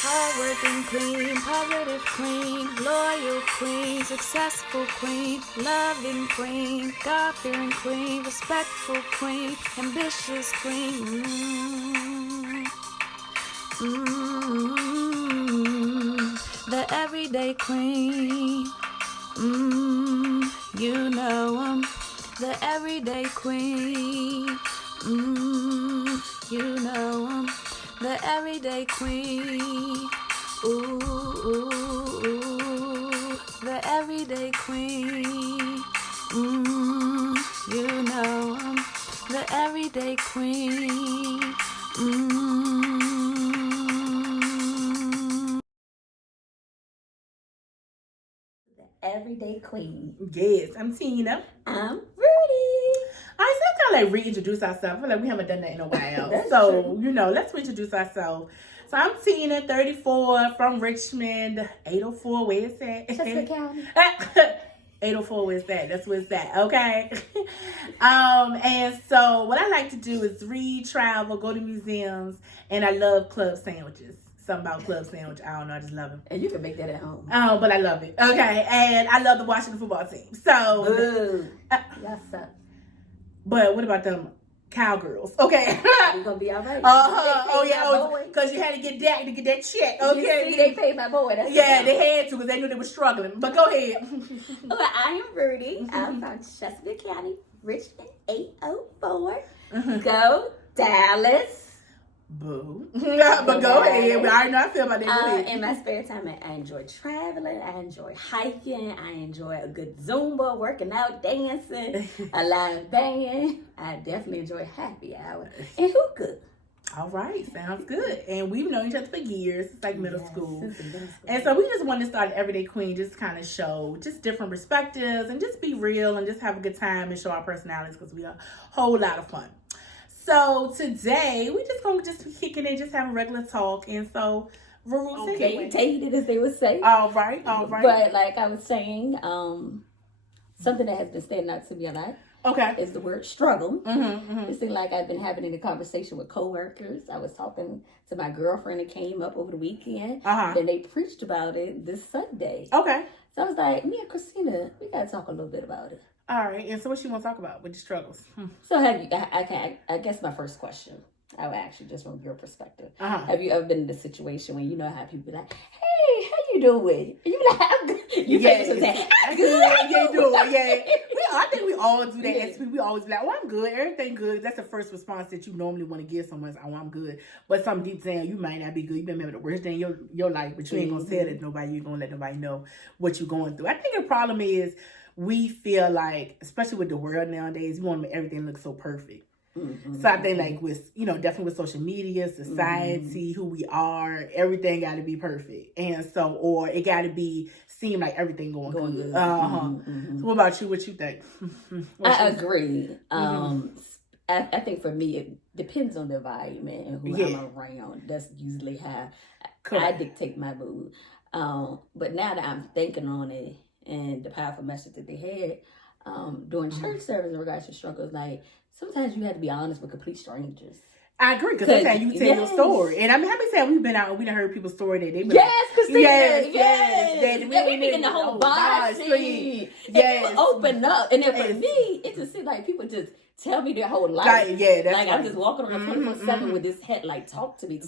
Hardworking queen, positive queen, loyal queen, successful queen, loving queen, God-fearing queen, respectful queen, ambitious queen. The everyday queen. You know the everyday queen. You know the everyday queen. Ooh, ooh, ooh, the everyday queen. You know the everyday queen. Everyday queen. Yes, I'm Tina. I'm Rudy. I said kind of like reintroduce ourselves. I feel like we haven't done that in a while. So, true. Let's reintroduce ourselves. So I'm Tina, 34, from Richmond, 804. Where is that? Chesapeake County. 804, where's that? That's where it's at, okay? And so what I like to do is read, travel, go to museums, and I love club sandwiches. Something about club sandwich. I don't know. I just love them. And you can make that at home. Oh, but I love it. Okay. And I love the Washington football team. So. Yes, sir. But what about them cowgirls? Okay. You're going to be all right. Oh, yeah. Because you had to get that check. Okay. You see, they paid my boy. That's they had to because they knew they were struggling. But go ahead. Well, I am Rudy. I'm from Chesapeake County, Richmond, 804. Go, Dallas. Boo. But go ahead. I already know I feel about that. In my spare time, I enjoy traveling. I enjoy hiking. I enjoy a good Zumba, working out, dancing, a live band. I definitely enjoy happy hour and hookah. All right. Sounds good. And we've known each other for years. It's like middle school. And so we just wanted to start Everyday Queen, just kind of show just different perspectives and just be real and just have a good time and show our personalities because we are a whole lot of fun. So today we just gonna just be kicking it, just have a regular talk, and so okay, take it as they would say. All right. But like I was saying, something that has been standing out to me a lot. Okay. Is the word struggle. It seems like I've been having a conversation with coworkers. I was talking to my girlfriend that came up over the weekend. Then they preached about it this Sunday. Okay. So I was like, me and Christina, we gotta talk a little bit about it. All right, and so what you want to talk about with the struggles? So have you? I guess my first question, I would actually just from your perspective. Have you ever been in a situation when you know how people be like, "Hey, how you doing?" And you be like, "I'm good." You say, "I'm good." You doing? Yeah. I think we all do that. Yeah. We always be like, "Oh, I'm good. Everything good." That's the first response that you normally want to give someone. Is, "Oh, I'm good." But some deep down, you might not be good. You've been having the worst day in your life, but you ain't gonna say it to nobody. You ain't gonna let nobody know what you're going through. I think the problem is, we feel like, especially with the world nowadays, we want to make everything look so perfect. So I think like with, definitely with social media, society, who we are, everything got to be perfect. And so, or it got to seem like everything going good. So what about you? What you think? I agree. I think for me, it depends on the environment and who I'm around. That's usually how I dictate my mood. But now that I'm thinking on it, and the powerful message that they had during church service in regards to struggles, like sometimes you have to be honest with complete strangers. I agree, because sometimes you tell your story. And I mean, how many times we've been out and we done heard people's story that they be Christina, yes. We be in the whole bar scene. Yes. People open up. And then for me, it just seems like people just tell me their whole life. That's I'm just walking around 24/7 with this head, like, talk to me.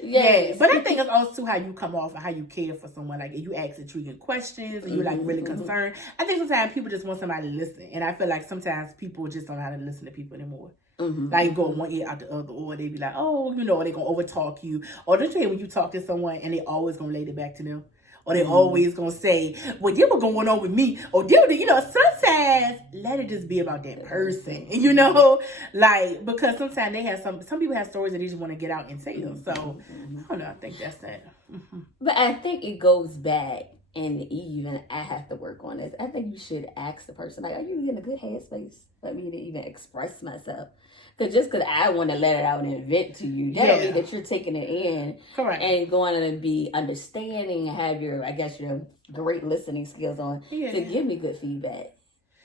Yes. But I think it's also how you come off and how you care for someone. Like, if you ask intriguing questions and you're like really concerned. I think sometimes people just want somebody to listen. And I feel like sometimes people just don't know how to listen to people anymore. Like, go one ear out the other, or they be like, oh, they're going to overtalk you. Or don't you hear when you talk to someone and they always going to lay it back to them? Or they always gonna say, well, they were going on with me. Or they were, sometimes let it just be about that person. Like, because sometimes they have some people have stories that they just want to get out and say them. So, I don't know, I think that's that. But I think it goes back, and even I have to work on this. I think you should ask the person, like, are you in a good headspace for me to even express myself? Because just because I want to let it out and vent to you, that don't mean that you're taking it in. Correct. And going to be understanding and have your great listening skills on to give me good feedback.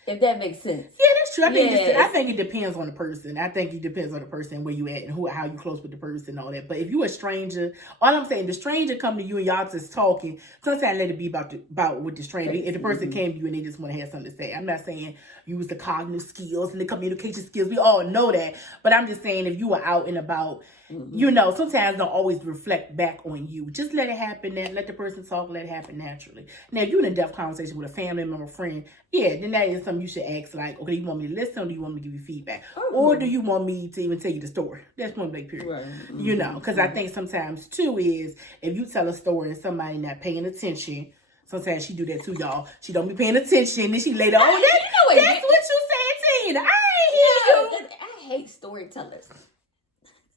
If that makes sense. Yeah, that's true. I think it depends on the person. I think it depends on the person, where you at, and how you close with the person and all that. But if you a stranger, all I'm saying, the stranger come to you and y'all just talking, sometimes let it be about with the stranger. If the person came to you and they just want to have something to say. I'm not saying use the cognitive skills and the communication skills. We all know that. But I'm just saying, if you are out and about, you know, sometimes don't always reflect back on you. Just let it happen. Let the person talk. Let it happen naturally. Now, if you're in a depth conversation with a family member, a friend, then that is something you should ask. Like, okay, do you want me to listen, or do you want me to give you feedback, or do you want me to even tell you the story? That's one big period. Right. You know, because I think sometimes too is if you tell a story and somebody not paying attention. Sometimes she do that too, y'all. She don't be paying attention, and she later, that's what you saying, Tina. I ain't hear you. I hate storytellers.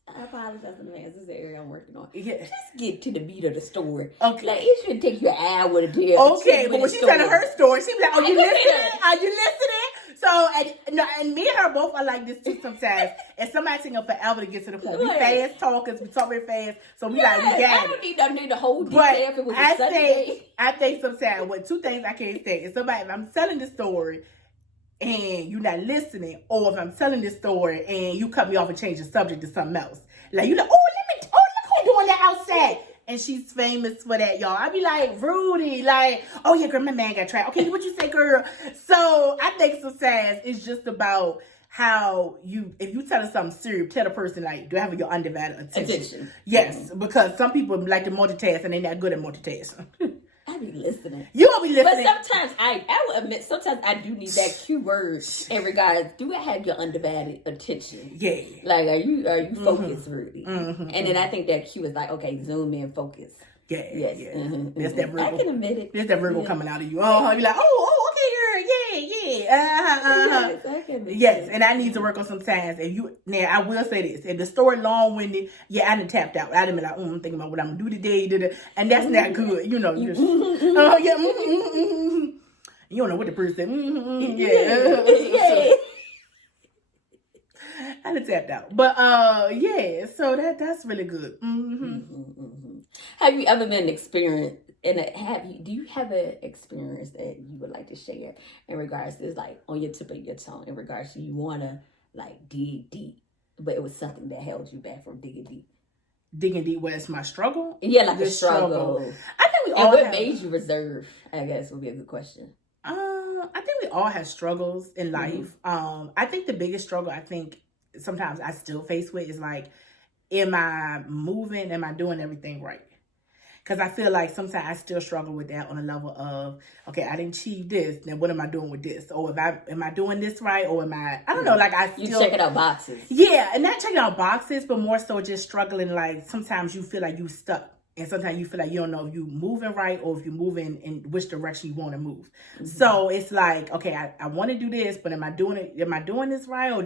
I apologize in advance. This is the area I'm working on. Yeah. Just get to the beat of the story. Okay. Like, it should take you an hour to tell. Okay, but when she's telling her story, she be like, "Are you listening? Are you listening?" So, and me and her both are like this too sometimes. And somebody taking forever to get to the point. We fast talkers. We talk very fast. So we got it. I don't need the whole detail if it was a Sunday. I think sometimes, two things I can't say is somebody, if I'm telling the story and you're not listening, or if I'm telling this story and you cut me off and change the subject to something else. Like, you like, look who doing that outside. And she's famous for that, y'all. I be like, Rudy, like, oh yeah, girl, my man got trapped. Okay, what you say, girl? So I think sometimes it's just about how if you tell us something serious, tell the person, like, do I have your undivided attention? Yes, because some people like to multitask and they're not good at multitasking. I be listening. You will be listening. But sometimes I will admit, sometimes I do need that cue word in regards, do I have your undivided attention? Yeah. Like, are you focused, Rudy? And then I think that cue is like, okay, zoom in, focus. Yeah. Yes. Yeah. There's that Virgo. I can admit it. There's that Virgo coming out of you. You're like, okay, girl. Yeah. Yes, I can admit yes, and I need to work on sometimes. Now I will say this: if the story long-winded, I done tapped out. I done been like, I'm thinking about what I'm gonna do today, and that's not good. You know, just, You don't know what the person said. Yeah. I done tapped out, but so that's really good. Have you ever been experienced? Do you have an experience that you would like to share in regards to, like, on your tip of your tongue, in regards to you want to, like, dig deep, but it was something that held you back from digging deep? Digging deep, where it's my struggle? Yeah, like a struggle. I think we all and what made you reserve, I guess, would be a good question. I think we all have struggles in life. I think the biggest struggle sometimes I still face with is, like, am I moving? Am I doing everything right? Because I feel like sometimes I still struggle with that on a level of, okay, I didn't achieve this. Now what am I doing with this? Or am I doing this right? Or I don't know, like I still. You checking out boxes. Yeah, and not checking out boxes, but more so just struggling. Like sometimes you feel like you stuck. And sometimes you feel like you don't know if you're moving right or if you're moving in which direction you want to move. So it's like, okay, I want to do this, but am I doing this right? Or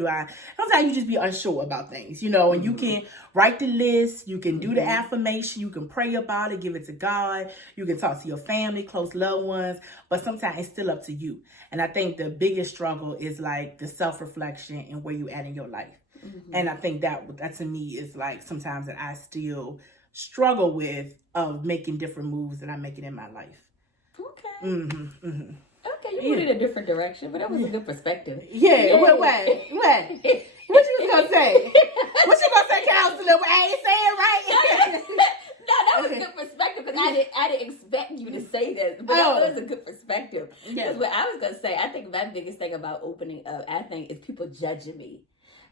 sometimes you just be unsure about things, and you can write the list, you can do the affirmation, you can pray about it, give it to God, you can talk to your family, close loved ones, but sometimes it's still up to you. And I think the biggest struggle is like the self-reflection and where you at in your life. And I think that to me is like sometimes that I still struggle with of making different moves that I'm making in my life. Okay. Okay, you went in a different direction, but that was a good perspective. Yeah. What? What you was gonna say? What you gonna say, counselor? I ain't saying right. No, that was a good perspective because I didn't expect you to say that, but that was a good perspective. Because what I was gonna say, I think my biggest thing about opening up, I think, is people judging me.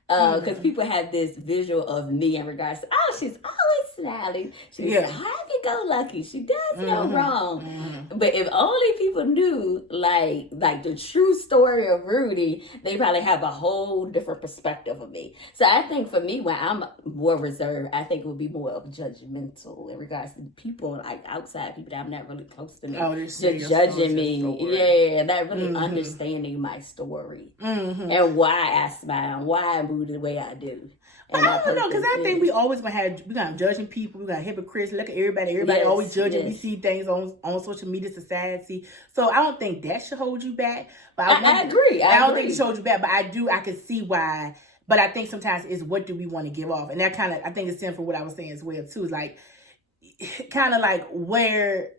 Because people have this visual of me in regards to, she's always smiling. She's happy-go-lucky. She does no wrong. But if only people knew, like the true story of Rudy, they probably have a whole different perspective of me. So I think for me, when I'm more reserved, I think it would be more of judgmental in regards to people, like outside people that I'm not really close to me. Just judging me. Yeah, not really understanding my story. And why I smile, why I move the way I do. I don't know, because I think we always gonna judging people. We got hypocrites. Look at everybody. Everybody always judging. We see things on social media, society. So I don't think that should hold you back. But I agree. I don't think it should hold you back. But I can see why. But I think sometimes it's what do we want to give off, and that I think it's same for what I was saying as well too. Is like kind of like where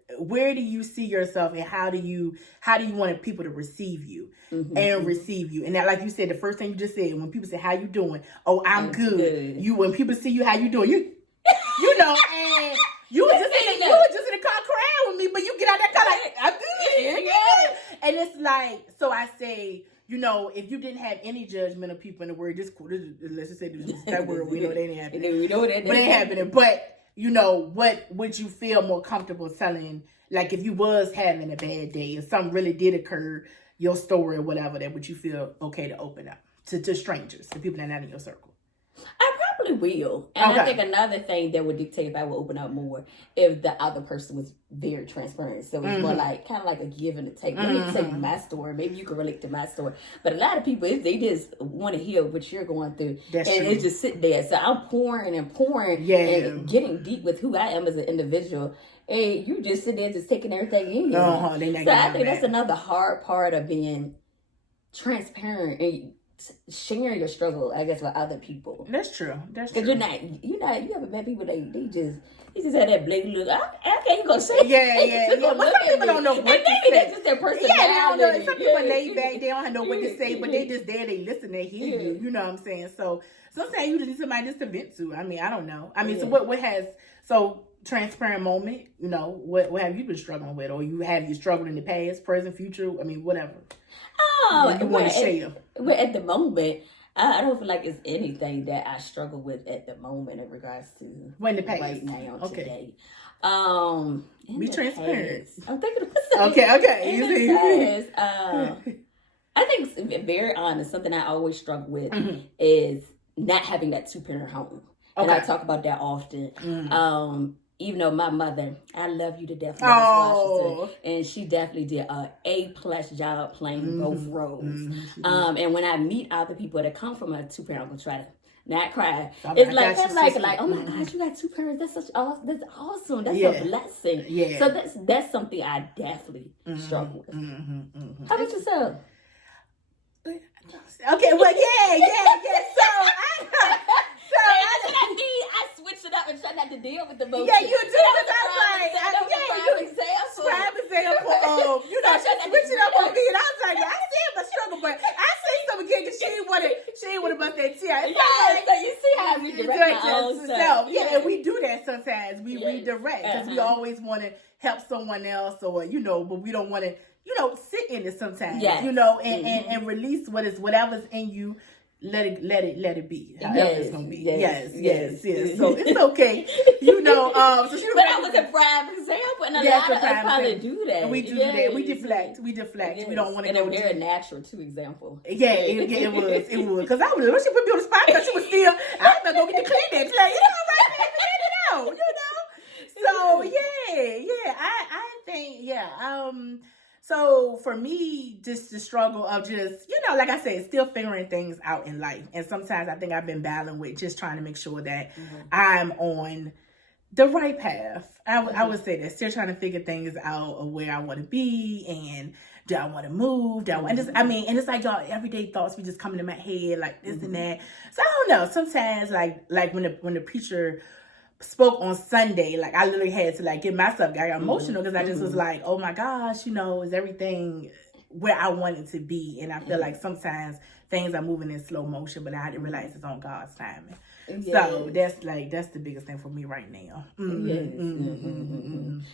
do you see yourself, and how do you want people to receive you and receive you? And that, like you said, the first thing you just said, when people say, how you doing? Oh, I'm good. You, when people see you, how you doing? You know, and you was just in the car crying with me, but you get out that car like, I'm good. Yeah. And it's like, so I say, you know, if you didn't have any judgment of people in the word, let's just say that word, we know that ain't happening. We know that ain't happening. But, you know, what would you feel more comfortable telling, like if you was having a bad day and something really did occur, your story or whatever, that would you feel okay to open up to strangers, to people that are not in your circle? I probably will. And I think another thing that would dictate if I would open up more, if the other person was very transparent. So it's more like, kind of like a give and a take. Let me take my story. Maybe you can relate to my story. But a lot of people, they just want to hear what you're going through. That's true. It's just sit there. So I'm pouring and and getting deep with who I am as an individual. And you just sit there just taking everything in. So I think that's another hard part of being transparent and sharing your struggle, I guess, with other people. That's true. Because you haven't met people they just have that blatant look. I can't even go say it. Yeah. But some people don't know what to say. That's just their personality. Yeah, they don't know. Some people lay back, they don't know what to say, but they just there, they listen, they hear you. You know what I'm saying? So sometimes you need somebody just to vent to. I mean, I don't know. I mean, so transparent moment, you know, what have you been struggling with? Or have you struggled in the past, present, future? I mean, whatever. You want to share. But at the moment, I don't feel like it's anything that I struggle with at the moment in regards to when the past. Right now, today. Be transparent. I'm thinking of myself. Okay. I think, very honest, something I always struggle with is not having that 2-parent home. And I talk about that often. Even though my mother, I love you to death, Washington, and she definitely did A+ job playing both roles. And when I meet other people that come from a 2-parent, I'm gonna try to not cry. It's like, oh my gosh, you got 2 parents. That's awesome. That's a blessing. Yeah. So that's something I definitely struggle with. How about yourself? Okay, well, I switched it up and tried not to deal with the emotions. Yeah, you do. Prime example. You know, she switched it up on me, and I was like, I see my struggle, but I say something again because she didn't want to bust that tear. So you see how we direct our own self. Yeah, and we do that sometimes. We redirect because we always want to help someone else, or but we don't want to. Sit in it sometimes, and release whatever's in you. Let it be. However it's gonna be. Yes. So it's okay. So she but I was a prime example, and a lot of us probably do that. And we do that. We deflect. Yes. We don't want to go. And a very natural too example. Yeah, it was. Because I was. When she put me on the spot, because she was still. I was gonna go get the Kleenex. Like, right, baby, let it out. So I think So for me, just the struggle of just, like I said, still figuring things out in life. And sometimes I think I've been battling with just trying to make sure that I'm on the right path. I would say that, still trying to figure things out of where I want to be, and do I want to move? And it's like, y'all, everyday thoughts be just coming to my head, like this and that. So I don't know. Sometimes like when the preacher spoke on Sunday, like I literally had to get myself, I got emotional because I just was like, oh my gosh, is everything where I want it to be? And I feel like sometimes things are moving in slow motion, but I didn't realize it's on God's timing. So that's the biggest thing for me right now.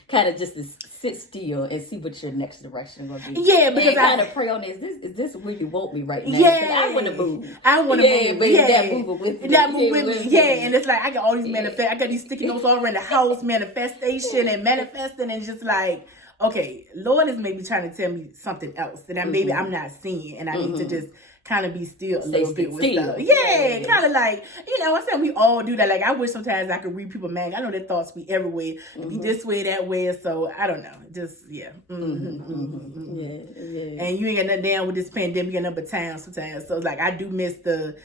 Kind of just to sit still and see what your next direction will be. Yeah, because I kind of pray on this. Is this where you want me right now? Yeah, I want to move. I want to move. But that moving with me. That move with me. Yeah, and it's like I got all these I got these sticky notes all around the house, manifestation and manifesting, and just like, okay, Lord is maybe trying to tell me something else that maybe I'm not seeing, and I need to just kind of be still a little bit with stuff. Yeah, kind of like, I said we all do that. Like, I wish sometimes I could read people mag. I know their thoughts be everywhere. Be this way, that way. So, I don't know. Just, yeah. And you ain't got nothing down with this pandemic and number time sometimes. So, like, I do miss the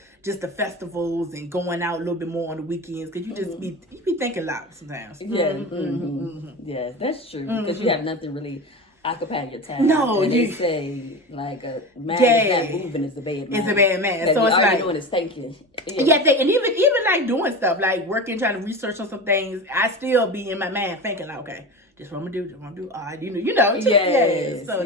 festivals and going out a little bit more on the weekends, because you just be thinking loud sometimes. Yes, that's true. Because you have nothing really occupying your time. No, and they say like a man is not moving is a bad man. It's a bad man. So all it's you're like doing is thinking. and even like doing stuff like working, trying to research on some things. I still be in my mind thinking like, okay, this what I'm gonna do. This what I'm gonna do. All right, Yes. So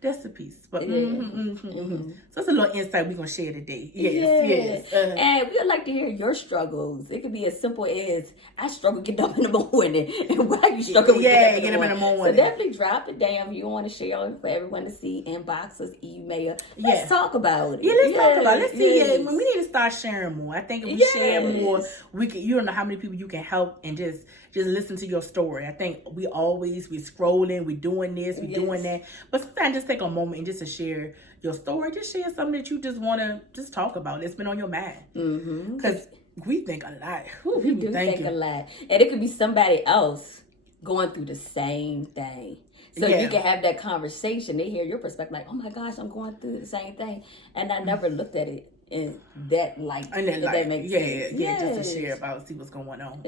that's the piece. But so it's a little insight we're gonna share today. Yes. And we'd like to hear your struggles. It could be as simple as I struggle getting up in the morning, and why you struggle with getting up in the morning. So definitely drop it down if you want to share for everyone to see. Inbox us, email. Let's talk about it. Yeah, let's talk about it. Let's see. Yeah, we need to start sharing more. I think if we share more, we can. You don't know how many people you can help and just listen to your story. I think we scrolling, we doing this, we doing that. But sometimes just take a moment and just to share your story. Just share something that you just want to just talk about. That's been on your mind. Because we think a lot. We do think a lot. And it could be somebody else going through the same thing. So you can have that conversation. They hear your perspective like, oh my gosh, I'm going through the same thing. And I never looked at it in that light. And that makes sense. Just to share about, see what's going on.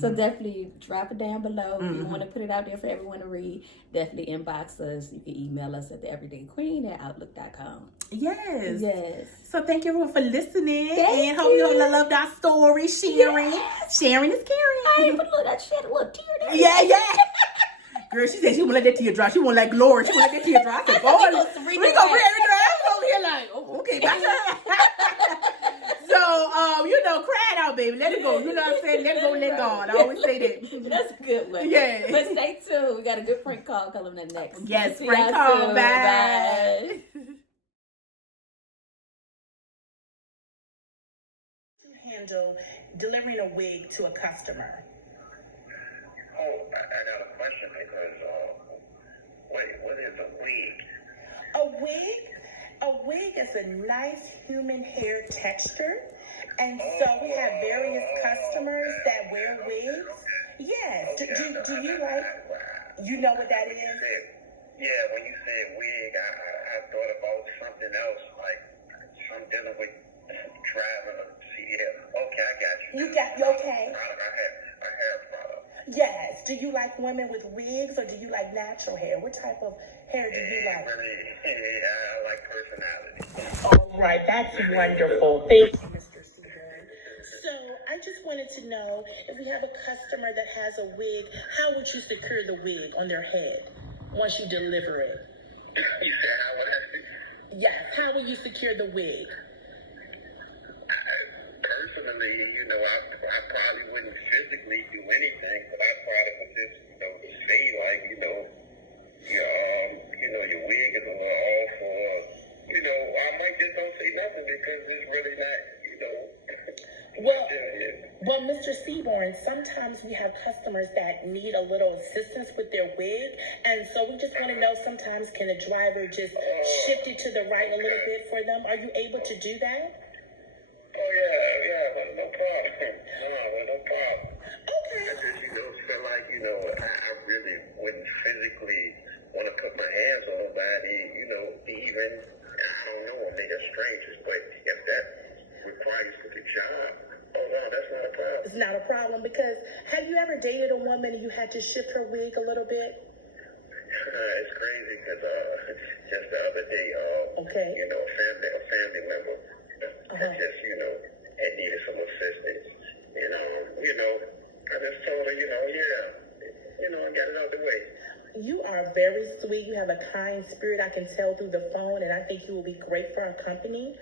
So definitely drop it down below. If you want to put it out there for everyone to read, definitely inbox us. You can email us at theeverydayqueen@outlook.com. Yes. So thank you everyone for listening. And hope you all loved our story, sharing. Sharing is caring. That shed a little tear there. Yeah. Girl, she said she won't let that tear drop. She won't let glory. She won't let that tear drop. I said, boy, we gonna read every drive over here like, oh, okay, bye. So, cry it out, baby. Let it go. You know what I'm saying? Let it go, let God. I always say that. That's a good one. Yeah. But stay tuned. We got a good prank call coming up next. Yes, prank call. Bye. Handle delivering a wig to a customer. Oh, I got a question because, what is a wig? A wig is a nice human hair texture. And so we have various customers that wear wigs. Yes. Do you like, you know what that is? When you said wig, I thought about something else, like some dealing with driving a CDL. Okay, I got you. Okay. I have product. Yes. Do you like women with wigs or do you like natural hair? What type of hair do you like? I like personality. All right. That's wonderful. Thank you, Mr. Seaborn. So I just wanted to know if we have a customer that has a wig, how would you secure the wig on their head once you deliver it? You said how would I? Yes. How will you secure the wig? Personally, I probably wouldn't physically do anything, but I probably would just, say like, your wig is a little off, or, I might just don't say nothing because it's really not, Well, Mr. Seaborn, sometimes we have customers that need a little assistance with their wig, and so we just want to know sometimes can a driver just shift it to the right a little bit for them? Are you able to do that? Oh, yeah, no problem. No problem. Okay. I just, feel like, I really wouldn't physically want to put my hands on nobody, even, I don't know, make us strangers, but if that requires for the job, oh, no, that's not a problem. It's not a problem because have you ever dated a woman and you had to shift her wig a little bit? It's crazy because just the other day, a family member just, had needed some assistance. And, I just told her, I got it out the way. You are very sweet. You have a kind spirit. I can tell through the phone, and I think you will be great for our company.